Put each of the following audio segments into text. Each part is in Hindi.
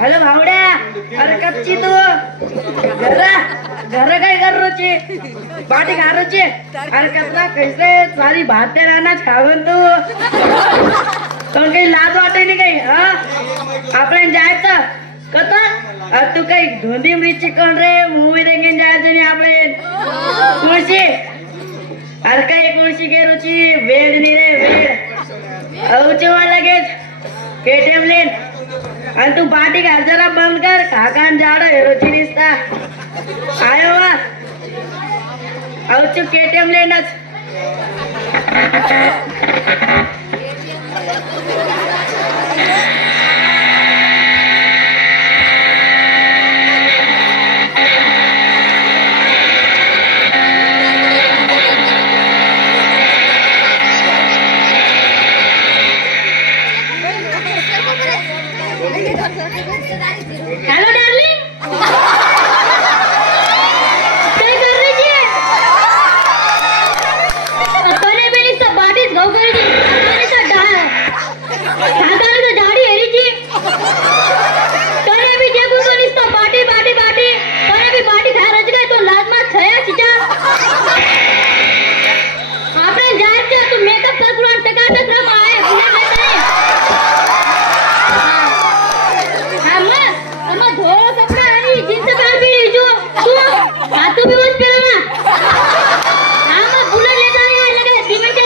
हॅलो भावड्या, अरे कच्ची तू घर काय कर रोची बाटी खा रोची अरे कतना कैसे सारी भाते रहना खावन तू तो काही लाज वाटे नाही काही हा आपण जायचं कथा अरे तू काही धोंडी मिरची कोण रे मूवी देखील जायचं नाही आपण कुर्सी अरे काही कुर्सी घे रुची वेळ नाही रे वेळ औचे लगेच केटीएम लेन आणि तू पाठी घाल जरा बंद कर काकान झाड हेरोची दिसता आयो वा औचू केटीएम लेनच हेलो डार्लिंग काय कर रही है अपने मेरी सब बाटीज गाँव कर दी अपने सब ढाका से झाड़ी है जी तने भी जेबू तो निस्ता बाटी बाटी बाटी तने भी बाटी खा रज गए तो लाजमा छया चिचा आपने जायचे तू मेकअप कर पुरान टका तक रम आए उन्हें कहते हैं धोळा कपडा आणि जीन्स पॅन्ट भी जो तू हातू भी वस पेला ना हां मग बुलेट ले जाने लगे 3 मिनट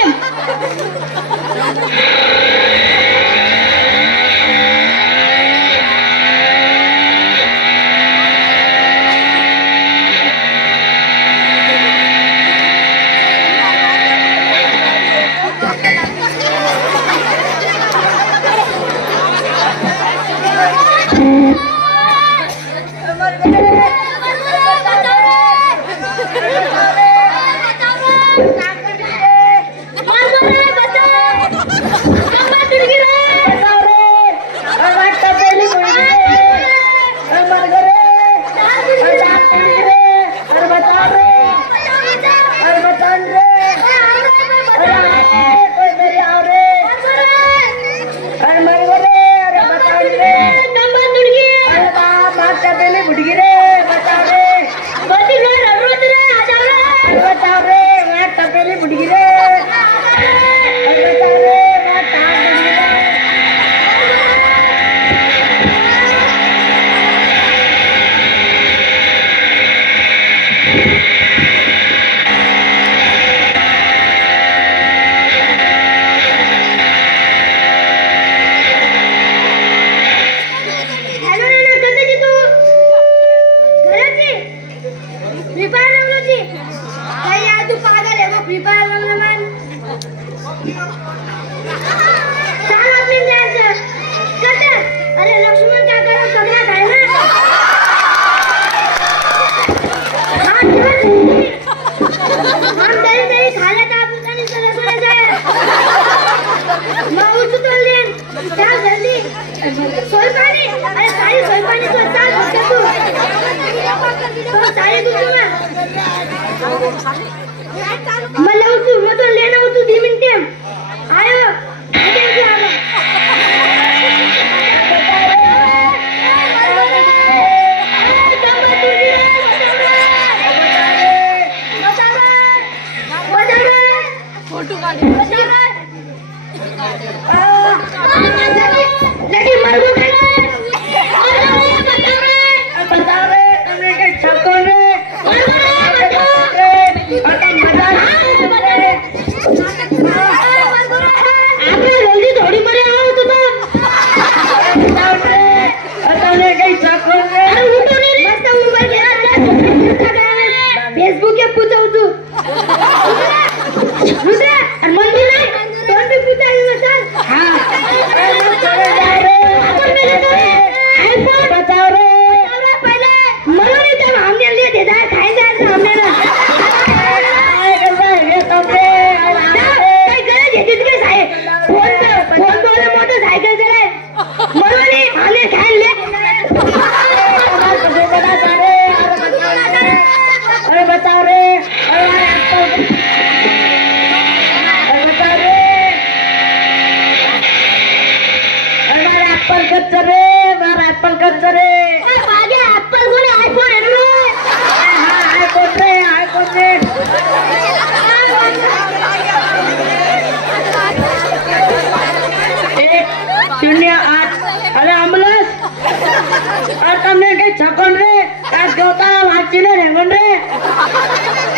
और तुमने कहीं छकन रे आज गोता वाची ने रेवन रे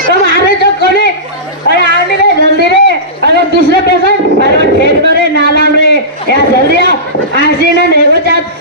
तुम आरे जो कोने अरे आने रे जल्दी रे अरे दूसरे पेशेंट अरे ठेक रे नालाम रे या जल्दी आओ आसी ने नेगो चाप